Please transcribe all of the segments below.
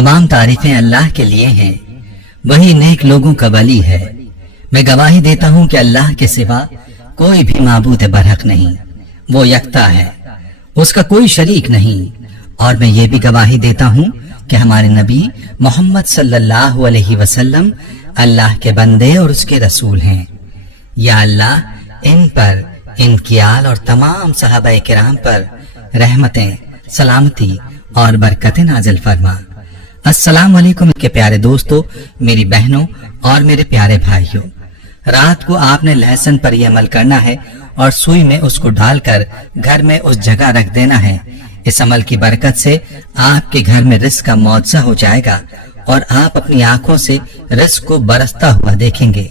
तमाम तारीफें अल्लाह के लिए हैं, वही नेक लोगों का वली है। मैं गवाही देता हूँ कि अल्लाह के सिवा कोई भी माबूद बरहक नहीं, वो यकता है, उसका कोई शरीक नहीं। और मैं ये भी गवाही देता हूँ कि हमारे नबी मोहम्मद सल्लल्लाहु अलैहि वसल्लम अल्लाह के बंदे और उसके रसूल हैं। या अल्लाह इन पर, इनकी आल और तमाम सहाबा किराम पर रहमतें, सलामती और बरकतें नाज़िल फरमा। अस्सलाम वालेकुम के प्यारे दोस्तों, मेरी बहनों और मेरे प्यारे भाइयों, रात को आपने लहसुन पर यह अमल करना है और सुई में उसको डालकर घर में उस जगह रख देना है। इस अमल की बरकत से आपके घर में रिस्क का मुआवजा हो जाएगा और आप अपनी आंखों से रिस्क को बरसता हुआ देखेंगे।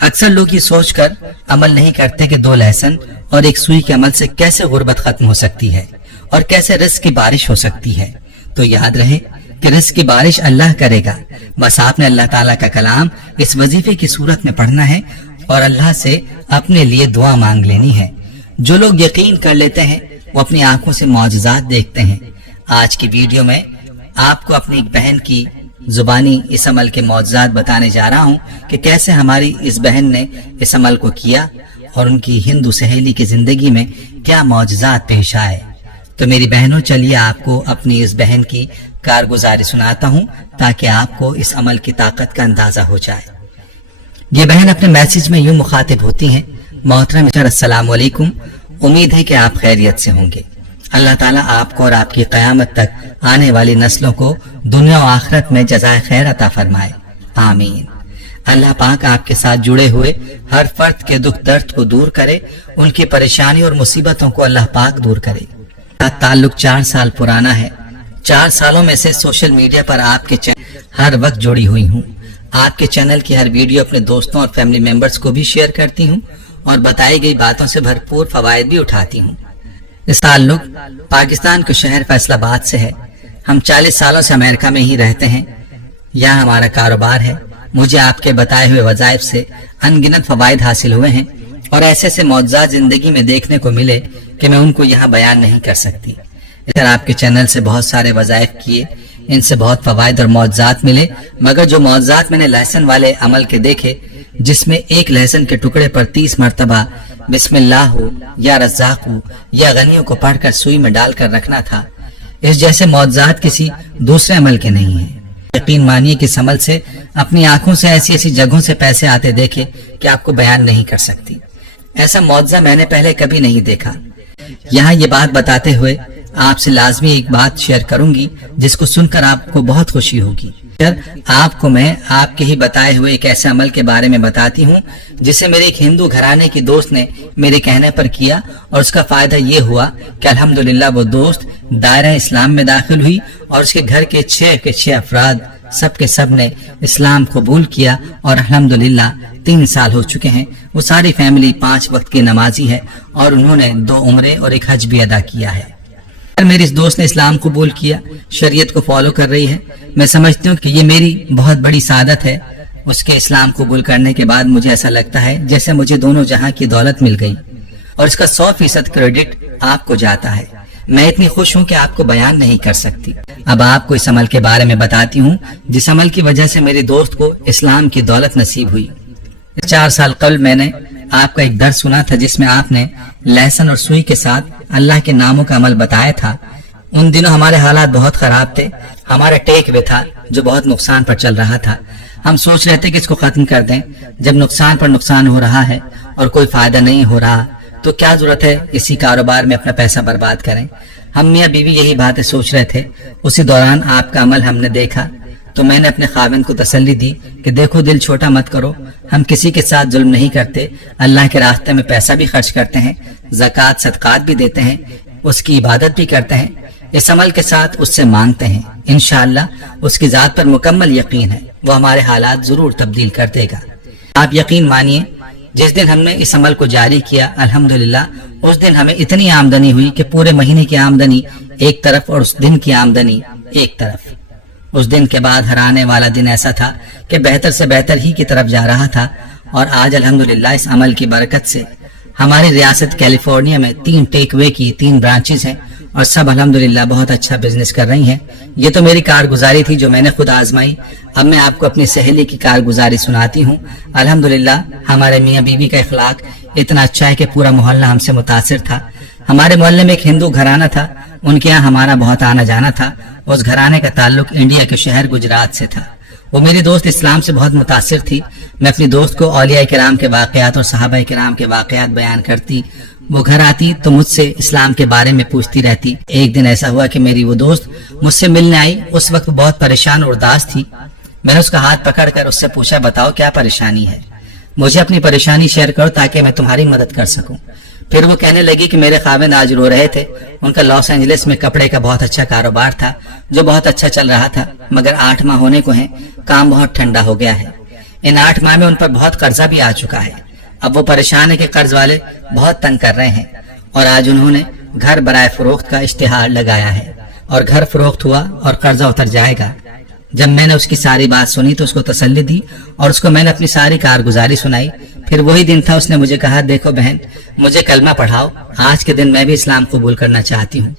अक्सर लोग ये सोचकर अमल नहीं करते कि 2 लहसुन और 1 सुई के अमल से कैसे गुर्बत खत्म हो सकती है और कैसे रिस्क की बारिश हो सकती है। तो याद रहे कि रिस्क की बारिश अल्लाह करेगा, बस आपने अल्लाह ताला का कलाम इस वजीफे की सूरत में पढ़ना है और अल्लाह से अपने लिए दुआ मांग लेनी है। जो लोग यकीन कर लेते हैं वो अपनी आंखों से मौजज़ात देखते हैं। आज की वीडियो में आपको अपनी एक बहन की जुबानी इस अमल के मौजज़ात बताने जा रहा हूँ कि कैसे हमारी इस बहन ने इस अमल को किया और उनकी हिंदू सहेली की जिंदगी में क्या मौजज़ात पेश आए। तो मेरी बहनों, चलिए आपको अपनी इस बहन की कारगुजारी सुनाता हूँ ताकि आपको इस अमल की ताकत का अंदाजा हो जाए। ये बहन अपने मैसेज में यूं मुखातिब होती हैं, मोहतरम अस्सलाम वालेकुम, उम्मीद है कि आप खैरियत से होंगे। अल्लाह ताला आपको और आपकी क़यामत तक आने वाली नस्लों को दुनिया और आखिरत में जज़ाए खैर अता फरमाए, आमीन। अल्लाह पाक आपके साथ जुड़े हुए हर फर्द के दुख दर्द को दूर करे, उनकी परेशानी और मुसीबतों को अल्लाह पाक दूर करे। ताल्लुक 4 साल पुराना है। 4 सालों में से सोशल मीडिया पर आपके चैनल हर वक्त जुड़ी हुई हूँ। आपके चैनल की हर वीडियो अपने दोस्तों और फैमिली मेंबर्स को भी शेयर करती हूँ और बताई गई बातों से भरपूर फवायद भी उठाती हूँ। इस ताल्लुक पाकिस्तान के शहर फैसलाबाद से है। हम 40 सालों से अमेरिका में ही रहते हैं, यहाँ हमारा कारोबार है। मुझे आपके बताए हुए वज़ाइफ से अनगिनत फवायद हासिल हुए हैं और ऐसे ऐसे मौजज़ात जिंदगी में देखने को मिले कि मैं उनको यहाँ बयान नहीं कर सकती। इस तरह आपके चैनल से बहुत सारे वज़ाइफ किए, इनसे बहुत फवायद और मौजज़ात मिले, मगर जो मौजज़ात मैंने लहसुन वाले अमल के देखे, जिसमें 1 लहसुन के टुकड़े पर 30 मरतबा बिस्मिल्लाह या रज़्ज़ाक़ या गनियों को पढ़कर सुई में डालकर रखना था, इस जैसे मौजज़ात किसी दूसरे अमल के नहीं है। यकीन मानिए कि इस अमल से अपनी आंखों से ऐसी ऐसी जगहों से पैसे आते देखे कि आपको बयान नहीं कर सकती। ऐसा मौजज़ा मैंने पहले कभी नहीं देखा। यहाँ ये बात बताते हुए आपसे लाजमी एक बात शेयर करूंगी जिसको सुनकर आपको बहुत खुशी होगी। आपको मैं आपके ही बताए हुए एक ऐसे अमल के बारे में बताती हूँ जिसे मेरे एक हिंदू घराने की दोस्त ने मेरे कहने पर किया और उसका फायदा ये हुआ कि अल्हम्दुलिल्लाह वो दोस्त दायरा इस्लाम में दाखिल हुई और उसके घर के 6 अफराद सब के सब ने इस्लाम कबूल किया और अल्हम्दुलिल्लाह 3 साल हो चुके हैं। वो सारी फैमिली 5 वक्त की नमाजी है और उन्होंने 2 उम्रे और 1 हज भी अदा किया है। मेरी इस दोस्त ने इस्लाम कबूल किया, शरीयत को फॉलो कर रही है। मैं समझती हूँ कि ये मेरी बहुत बड़ी सादत है। उसके इस्लाम कबूल करने के बाद मुझे ऐसा लगता है जैसे मुझे दोनों जहां की दौलत मिल गई और इसका 100% क्रेडिट आपको जाता है। मैं इतनी खुश हूँ कि आपको बयान नहीं कर सकती। अब आपको इस अमल के बारे में बताती हूँ जिस अमल की वजह से मेरी दोस्त को इस्लाम की दौलत नसीब हुई। 4 साल कबल मैंने आपका एक दर्स सुना था जिसमें आपने लहसुन और सुई के साथ अल्लाह के नामों का अमल बताया था। उन दिनों हमारे हालात बहुत खराब थे। हमारा टेक वे था जो बहुत नुकसान पर चल रहा था। हम सोच रहे थे कि इसको खत्म कर दें। जब नुकसान पर नुकसान हो रहा है और कोई फायदा नहीं हो रहा तो क्या जरूरत है इसी कारोबार में अपना पैसा बर्बाद करें। हम मियाँ बीवी यही बातें सोच रहे थे। उसी दौरान आपका अमल हमने देखा तो मैंने अपने खाविंद को तसल्ली दी कि देखो दिल छोटा मत करो, हम किसी के साथ जुल्म नहीं करते, अल्लाह के रास्ते में पैसा भी खर्च करते हैं, ज़कात सदकात भी देते हैं, उसकी इबादत भी करते हैं, इस अमल के साथ उससे मांगते हैं। इंशाअल्लाह उसकी जात पर मुकम्मल यकीन है वो हमारे हालात जरूर तब्दील कर देगा। आप यकीन मानिए जिस दिन हमने इस अमल को जारी किया अल्हम्दुलिल्लाह उस दिन हमें इतनी आमदनी हुई कि पूरे महीने की आमदनी एक तरफ और उस दिन की आमदनी एक तरफ। उस दिन के बाद हर आने वाला दिन ऐसा था कि बेहतर से बेहतर ही की तरफ जा रहा था और आज अल्हम्दुलिल्लाह इस अमल की बरकत से हमारी रियासत कैलिफोर्निया में 3 टेक वे की 3 ब्रांचेस हैं اور سب الحمدللہ بہت اچھا بزنس کر رہی ہیں۔ یہ تو میری کارگزاری تھی جو میں نے خود آزمائی۔ اب میں آپ کو اپنی سہیلی کی کارگزاری سناتی ہوں۔ الحمدللہ ہمارے میاں بیوی کا اخلاق اتنا اچھا ہے کہ پورا محلہ ہم سے متاثر تھا۔ ہمارے محلے میں ایک ہندو گھرانہ تھا، ان کے یہاں ہمارا بہت آنا جانا تھا۔ اس گھرانے کا تعلق انڈیا کے شہر گجرات سے تھا۔ وہ میری دوست اسلام سے بہت متاثر تھی۔ میں اپنی دوست کو اولیاء کرام کے واقعات اور صحابہ کرام کے واقعات بیان کرتی۔ وہ گھر آتی تو مجھ سے اسلام کے بارے میں پوچھتی رہتی۔ ایک دن ایسا ہوا کہ میری وہ دوست مجھ سے ملنے آئی۔ اس وقت بہت پریشان اور اداس تھی۔ میں نے اس کا ہاتھ پکڑ کر اس سے پوچھا، بتاؤ کیا پریشانی ہے، مجھے اپنی پریشانی شیئر کرو تاکہ میں تمہاری مدد کر سکوں۔ پھر وہ کہنے لگی کہ میرے خاوند آج رو رہے تھے۔ ان کا لاس اینجلس میں کپڑے کا بہت اچھا کاروبار تھا جو بہت اچھا چل رہا تھا، مگر 8 ماہ ہونے کو ہیں، کام بہت ٹھنڈا ہو گیا ہے۔ ان 8 ماہ میں ان پر بہت قرضہ بھی آ چکا ہے۔ اب وہ پریشان ہے کہ قرض والے بہت تنگ کر رہے ہیں، اور آج انہوں نے گھر برائے فروخت کا اشتہار لگایا ہے، اور گھر فروخت ہوا اور قرضہ اتر جائے گا۔ جب میں نے اس کی ساری بات سنی تو اس کو تسلی دی اور اس کو میں نے اپنی ساری کارگزاری سنائی۔ پھر وہی دن تھا، اس نے مجھے کہا، دیکھو بہن، مجھے کلمہ پڑھاؤ، آج کے دن میں بھی اسلام قبول کرنا چاہتی ہوں۔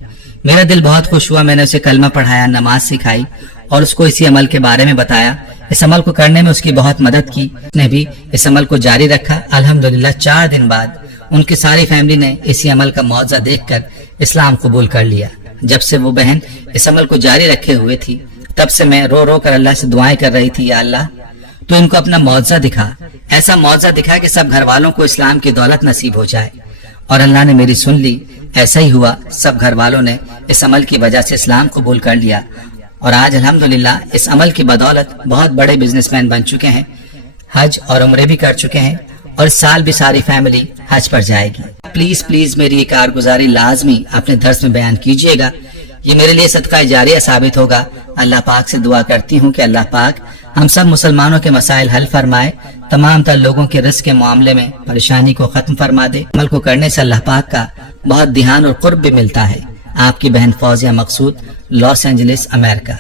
میرا دل بہت خوش ہوا۔ میں نے اسے کلمہ پڑھایا، نماز سکھائی اور اس کو اسی عمل کے بارے میں بتایا۔ اس عمل کو کرنے میں اس کی بہت مدد کی۔ اس نے بھی اس عمل کو جاری رکھا۔ الحمدللہ 4 دن بعد ان کی ساری فیملی نے اسی عمل کا معجزہ دیکھ کر اسلام قبول کر لیا۔ جب سے وہ بہن اس عمل کو جاری رکھے ہوئے تھی، تب سے میں رو رو کر اللہ سے دعائیں کر رہی تھی، یا اللہ تو ان کو اپنا معجزہ دکھا، ایسا معجزہ دکھا کہ سب گھر والوں کو اسلام کی دولت نصیب ہو جائے۔ اور اللہ نے میری سن لی، ایسا ہی ہوا۔ سب گھر والوں نے اس عمل کی وجہ سے اسلام قبول کر لیا، اور آج الحمدللہ اس عمل کی بدولت بہت بڑے بزنس مین بن چکے ہیں، حج اور عمرے بھی کر چکے ہیں، اور اس سال بھی ساری فیملی حج پر جائے گی۔ پلیز میری یہ کارگزاری لازمی اپنے درس میں بیان کیجئے گا، یہ میرے لیے صدقہ جاریہ ثابت ہوگا۔ اللہ پاک سے دعا کرتی ہوں کہ اللہ پاک ہم سب مسلمانوں کے مسائل حل فرمائے، تمام تر لوگوں کے رزق کے معاملے میں پریشانی کو ختم فرما دے۔ عمل کو کرنے سے اللہ پاک کا بہت دھیان اور قرب بھی ملتا ہے۔ آپ کی بہن فوزیہ مقصود، لاس اینجلس، امریکہ۔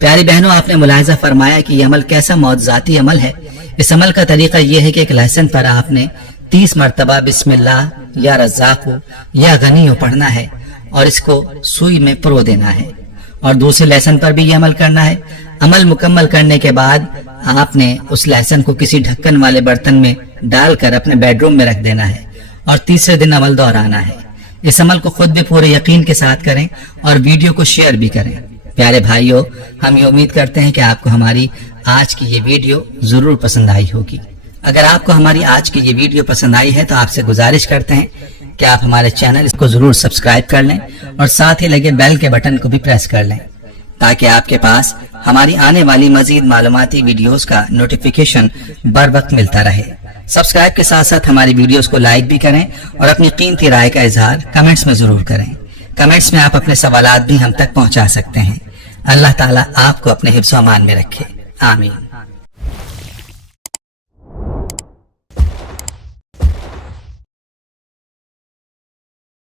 پیاری بہنوں، آپ نے ملاحظہ فرمایا کہ یہ عمل کیسا معجزاتی عمل ہے۔ اس عمل کا طریقہ یہ ہے کہ ایک لہسن پر آپ نے 30 مرتبہ بسم اللہ یا رزاق یا غنی پڑھنا ہے اور اس کو سوئی میں پرو دینا ہے، اور دوسرے لہسن پر بھی یہ عمل کرنا ہے۔ عمل مکمل کرنے کے بعد آپ نے اس لہسن کو کسی ڈھکن والے برتن میں ڈال کر اپنے بیڈ روم میں رکھ دینا ہے، اور تیسرے دن عمل دہرانا ہے۔ اس عمل کو خود بھی پورے یقین کے ساتھ کریں اور ویڈیو کو شیئر بھی کریں۔ پیارے بھائیوں، ہم یہ امید کرتے ہیں کہ آپ کو ہماری آج کی یہ ویڈیو ضرور پسند آئی ہوگی۔ اگر آپ کو ہماری آج کی یہ ویڈیو پسند آئی ہے تو آپ سے گزارش کرتے ہیں کہ آپ ہمارے چینل کو ضرور سبسکرائب کر لیں اور ساتھ ہی لگے بیل کے بٹن کو بھی پریس کر لیں، تاکہ آپ کے پاس ہماری آنے والی مزید معلوماتی ویڈیوز کا نوٹیفیکیشن بر وقت ملتا رہے۔ سبسکرائب کے ساتھ ساتھ ہماری ویڈیوز کو لائک بھی کریں اور اپنی قیمتی رائے کا اظہار کمنٹس میں ضرور کریں۔ کمنٹس میں آپ اپنے سوالات بھی ہم تک پہنچا سکتے ہیں۔ اللہ تعالیٰ آپ کو اپنے حفظ و امان میں رکھے، آمین۔